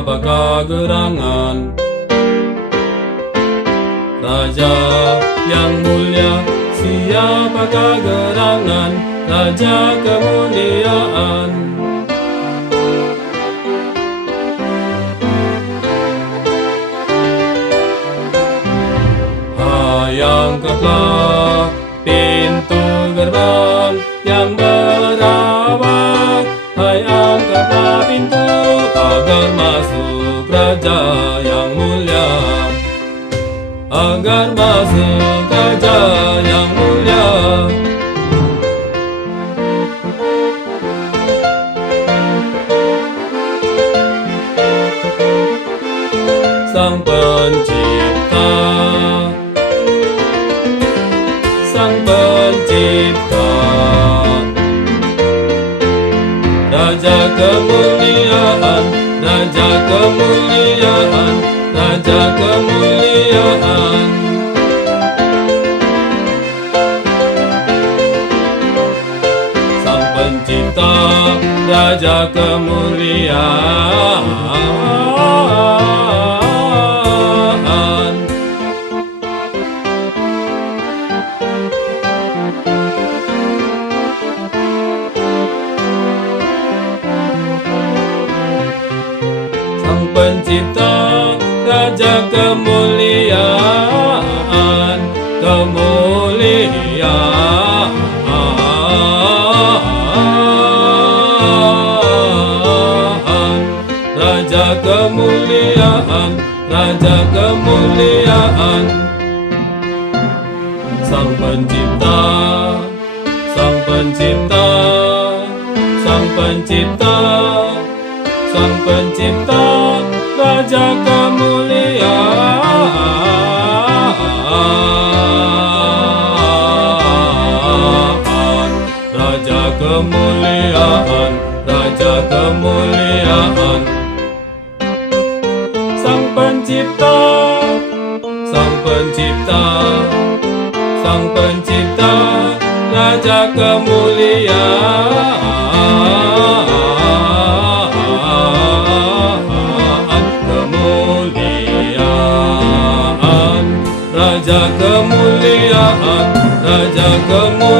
siapa kegerangan. Raja yang mulia, siapa kegerangan, Raja kemuliaan. Hai, angkatlah pintu gerbang yang berawak. Hai, angkatlah pintu agar masuk Raja yang mulia, agar masuk Raja yang mulia. Sang Pencipta, Sang Pencipta, Raja kemuliaan, Raja kemuliaan, Raja kemuliaan. Sang Pencipta, Raja kemuliaan. Sang Pencipta, Raja kemuliaan, kemuliaan. Raja kemuliaan, Raja kemuliaan. Sang Pencipta, Sang Pencipta, Sang Pencipta, Sang Pencipta, Raja kemuliaan, Raja kemuliaan, Raja kemuliaan. Sang Pencipta, Sang Pencipta, Sang Pencipta, Raja kemuliaan, kemuliaan, Raja kemuliaan, Raja kemuliaan.